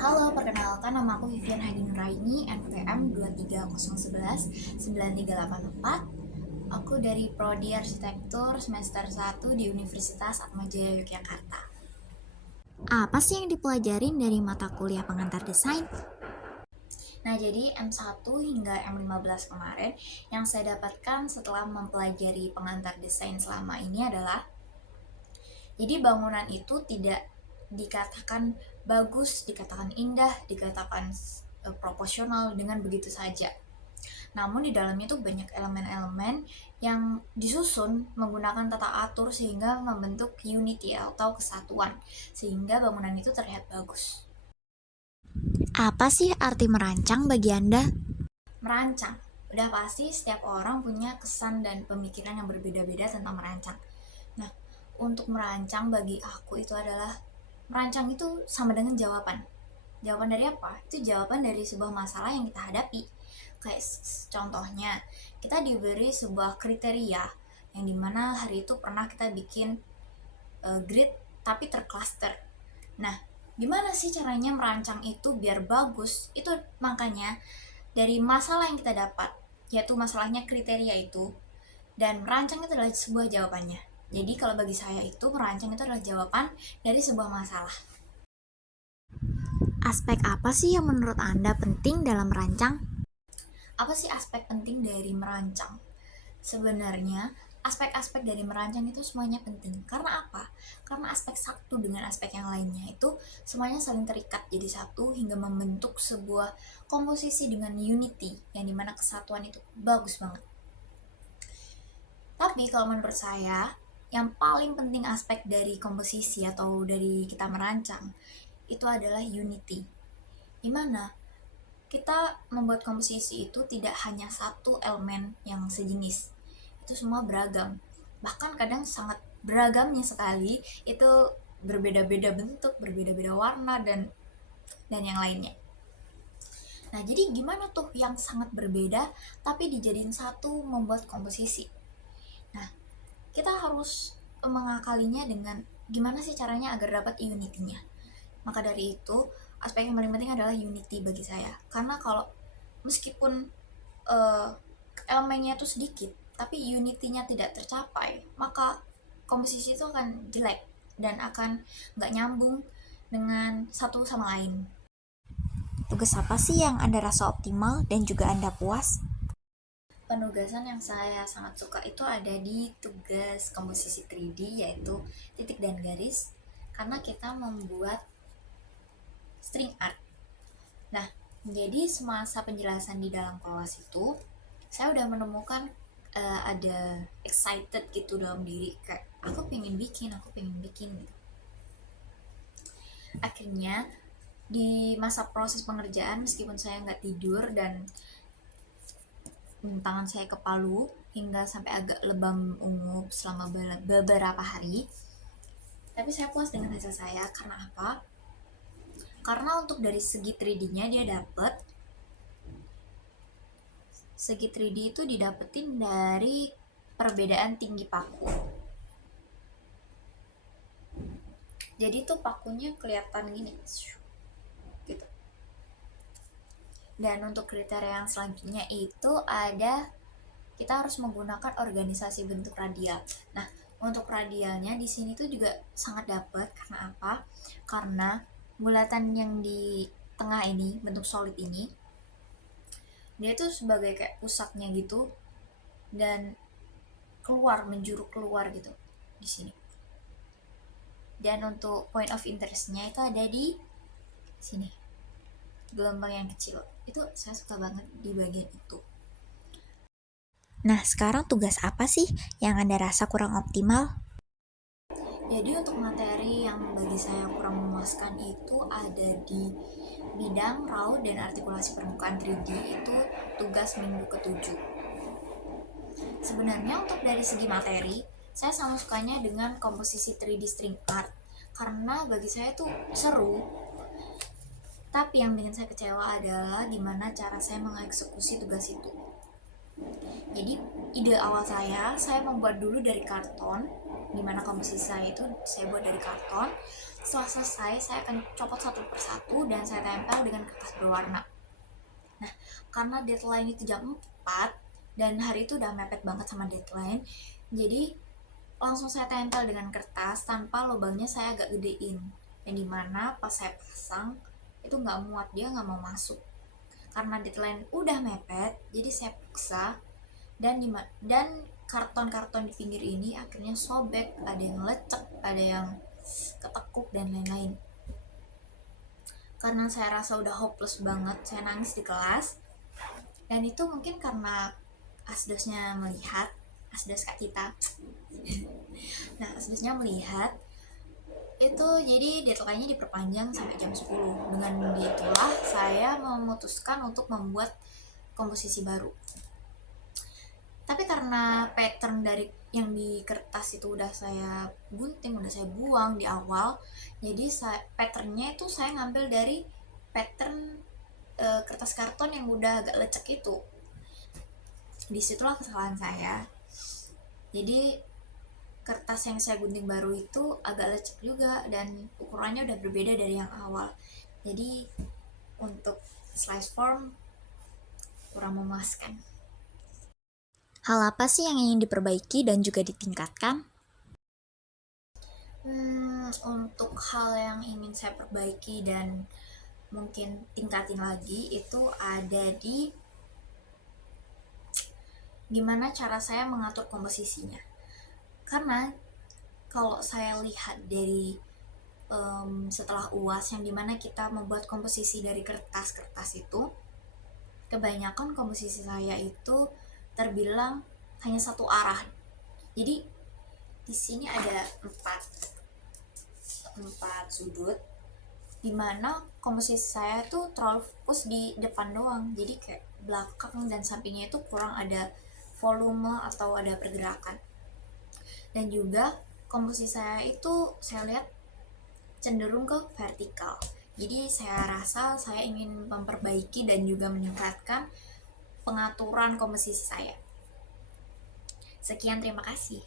Halo, perkenalkan nama aku Vivian Hadi Nuraini, NPM 23011-9384. Aku dari Prodi Arsitektur semester 1 di Universitas Atmajaya Yogyakarta. Apa sih yang dipelajarin dari mata kuliah pengantar desain? Nah, jadi M1 hingga M15 kemarin yang saya dapatkan setelah mempelajari pengantar desain selama ini adalah jadi bangunan itu tidak dikatakan bagus, dikatakan indah, dikatakan proporsional dengan begitu saja. Namun di dalamnya itu banyak elemen-elemen yang disusun menggunakan tata atur sehingga membentuk unity atau kesatuan, sehingga bangunan itu terlihat bagus. Apa sih arti merancang bagi Anda? Merancang, udah pasti setiap orang punya kesan dan pemikiran yang berbeda-beda tentang merancang. Nah, untuk merancang bagi aku itu adalah merancang itu sama dengan jawaban. Jawaban dari apa? Itu jawaban dari sebuah masalah yang kita hadapi. Kayak contohnya, kita diberi sebuah kriteria yang dimana hari itu pernah kita bikin grid tapi tercluster. Nah, gimana sih caranya merancang itu biar bagus? Itu makanya dari masalah yang kita dapat, yaitu masalahnya kriteria itu, dan merancang itu adalah sebuah jawabannya. Jadi kalau bagi saya itu merancang itu adalah jawaban dari sebuah masalah. Aspek apa sih yang menurut Anda penting dalam merancang? Apa sih aspek penting dari merancang? Sebenarnya aspek-aspek dari merancang itu semuanya penting. Karena apa? Karena aspek satu dengan aspek yang lainnya itu semuanya saling terikat jadi satu hingga membentuk sebuah komposisi dengan unity yang dimana kesatuan itu bagus banget. Tapi kalau menurut saya yang paling penting aspek dari komposisi atau dari kita merancang itu adalah unity. Dimana kita membuat komposisi itu tidak hanya satu elemen yang sejenis, itu semua beragam, bahkan kadang sangat beragamnya sekali, itu berbeda-beda bentuk, berbeda-beda warna, dan yang lainnya. Nah, jadi gimana tuh yang sangat berbeda tapi dijadiin satu membuat komposisi? Nah, kita harus mengakalinya dengan gimana sih caranya agar dapat unity-nya. Maka dari itu, aspek yang paling penting adalah unity bagi saya. Karena kalau meskipun uh, elemennya itu sedikit, tapi unity-nya tidak tercapai, maka komposisi itu akan jelek dan akan nggak nyambung dengan satu sama lain. Tugas apa sih yang Anda rasa optimal dan juga Anda puas? Penugasan yang saya sangat suka itu ada di tugas komposisi 3D, yaitu titik dan garis, karena kita membuat string art. Nah, jadi semasa penjelasan di dalam kelas itu, saya udah menemukan ada excited gitu dalam diri, kayak aku pengen bikin gitu. Akhirnya di masa proses pengerjaan, meskipun saya nggak tidur dan tangan saya ke palu hingga sampai agak lebam ungu selama beberapa hari, tapi saya puas dengan hasil saya. Karena apa? Karena untuk dari segi 3D-nya dia dapet, segi 3D itu didapetin dari perbedaan tinggi paku. Jadi tuh pakunya kelihatan gini gitu. Dan untuk kriteria yang selanjutnya itu ada, kita harus menggunakan organisasi bentuk radial. Nah, untuk radialnya di sini tuh juga sangat dapat. Karena apa? Karena bulatan yang di tengah ini, bentuk solid ini, dia tuh sebagai kayak pusatnya gitu, dan keluar, menjuru keluar gitu di sini. Dan untuk point of interestnya itu ada di sini, gelombang yang kecil. Itu saya suka banget di bagian itu. Nah, sekarang tugas apa sih yang Anda rasa kurang optimal? Jadi untuk materi yang bagi saya kurang memuaskan itu ada di bidang raut dan artikulasi permukaan 3D, itu tugas minggu ke-7. Sebenarnya untuk dari segi materi, saya sama sukanya dengan komposisi 3D string art karena bagi saya itu seru. Tapi yang bikin saya kecewa adalah gimana cara saya mengeksekusi tugas itu. Jadi ide awal saya membuat dulu dari karton, dimana komposisi saya itu saya buat dari karton. Setelah selesai, saya akan copot satu persatu dan saya tempel dengan kertas berwarna. Nah, karena deadline itu jam 4 dan hari itu udah mepet banget sama deadline, jadi langsung saya tempel dengan kertas tanpa lubangnya saya agak gedein. Yang dimana pas saya pasang itu nggak muat, dia nggak mau masuk. Karena deadline udah mepet, jadi saya paksa dan karton-karton di pinggir ini akhirnya sobek, ada yang lecek, ada yang ketekuk dan lain-lain. Karena saya rasa udah hopeless banget, saya nangis di kelas. Dan itu mungkin karena asdosnya melihat, asdos kak kita. Nah, asdosnya melihat itu, jadi deadline-nya diperpanjang sampai jam 10. Dengan itulah saya memutuskan untuk membuat komposisi baru. Tapi karena pattern dari yang di kertas itu udah saya gunting, udah saya buang di awal, jadi patternnya itu saya ngambil dari pattern kertas karton yang udah agak lecek itu. Disitulah kesalahan saya. Jadi kertas yang saya gunting baru itu agak lecek juga dan ukurannya udah berbeda dari yang awal. Jadi untuk slice form kurang memuaskan. Hal apa sih yang ingin diperbaiki dan juga ditingkatkan? Untuk hal yang ingin saya perbaiki dan mungkin tingkatin lagi itu ada di gimana cara saya mengatur komposisinya. Karena kalau saya lihat dari setelah UAS yang dimana kita membuat komposisi dari kertas-kertas itu, kebanyakan komposisi saya itu terbilang hanya satu arah. Jadi di sini ada empat sudut, dimana komposisi saya tuh terlalu fokus di depan doang, jadi kayak belakang dan sampingnya itu kurang ada volume atau ada pergerakan. Dan juga komposisi saya itu saya lihat cenderung ke vertikal. Jadi saya rasa saya ingin memperbaiki dan juga meningkatkan pengaturan komposisi saya. Sekian, terima kasih.